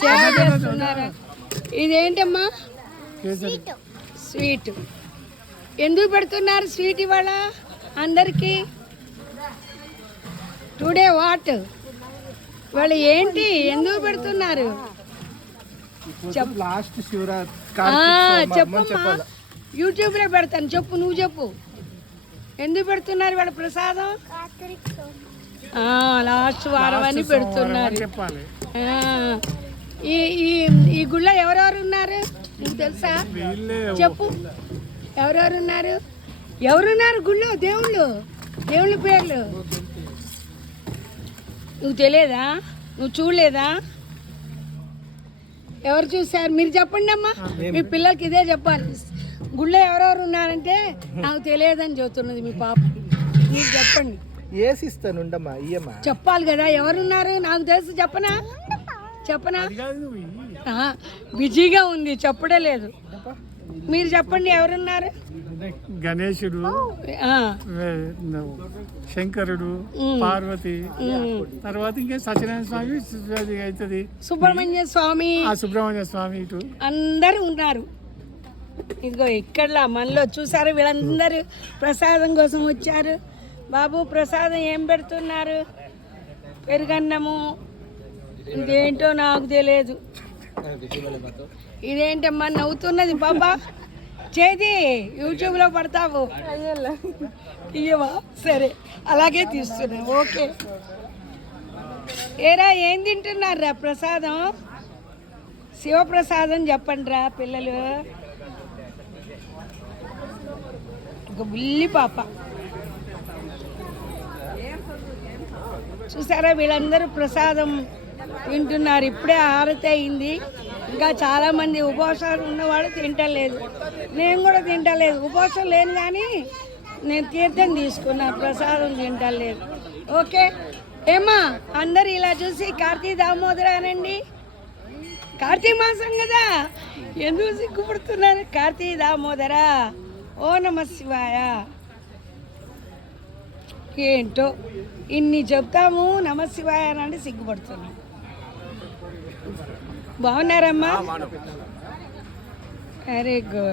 సేవ చేస్తున్నారా? ఇదేంటమ్మా? స్వీట్. ఎందుకు పెడుతున్నారు స్వీట్ ఇవాళ అందరికీ? Today what? ఇవాళ ఏంటి, ఎందుకు పెడుతున్నారు? చెప్పమ్మా, యూట్యూబ్లో పెడతాను, చెప్పు, నువ్వు చెప్పు. ఎందుకు పెడుతున్నారు ఇవాళ ప్రసాదం? లాస్ట్ వారం అని పెడుతున్నారు. ఈ గుళ్ళో ఎవరెవరు ఉన్నారు నీకు తెలుసా? చెప్పు, ఎవరున్నారు గుళ్ళో? దేవుళ్ళ పేర్లు నువ్వు తెలియదా? నువ్వు చూడలేదా? ఎవరు చూసారు? మీరు చెప్పండి అమ్మా, మీ పిల్లలకి ఇదే చెప్పాలి. గుళ్ళో ఎవరెవరు ఉన్నారంటే నాకు తెలియదని చెబుతున్నది మీ పాప. మీరు చెప్పండి. చెప్పాలి కదా, ఎవరున్నారు? నాకు తెలుసు. చెప్పనా? బిజీగా ఉంది, చెప్పడే లేదు. మీరు చెప్పండి, ఎవరున్నారు? గణేశుడు, శంకరుడు, పార్వతి, తర్వాత ఇంకా సత్యనారాయణ స్వామి అవుతుంది, సుబ్రహ్మణ్య స్వామి ఇటు అందరూ ఉన్నారు. ఇదిగో ఇక్కడ మనలో చూసారు, వీళ్ళందరూ ప్రసాదం కోసం వచ్చారు. బాబు, ప్రసాదం ఏం పెడుతున్నారు? పెరుగన్నము. ఇదేంటో నాకు తెలియదు. ఇదేంటమ్మా నవ్వుతున్నది? బాబా చేది యూట్యూబ్లో పడతావు, ఇయ్యవా? సరే, అలాగే తీస్తున్నా. ఓకే. ఏరా, ఏం తింటున్నారా? ప్రసాదం, శివప్రసాదం చెప్పండి రా పిల్లలు. ఒక బుల్లి పాప. చూసారా, వీళ్ళందరూ ప్రసాదం తింటున్నారు. ఇప్పుడే హారతి అయింది. ఇంకా చాలామంది ఉపవాసాలు ఉన్నవాళ్ళు తింటలేదు. నేను కూడా తింటలేదు, ఉపవాసం లేను, కానీ నేను తీర్థం తీసుకున్నా, ప్రసాదం తింటలేదు. ఓకే ఏమ్మా, అందరు ఇలా చూసి కార్తీక దామోదర అనండి. కార్తీక మాసం కదా, ఎందుకు సిగ్గుపడుతున్నారు? కార్తీక దామోదర, ఓ నమ శివాయ. ఏంటో ఇన్ని చెప్తాము, నమ శివాయ అనండి, సిగ్గుపడుతున్నాం. బాగున్నారమ్మా? Very good.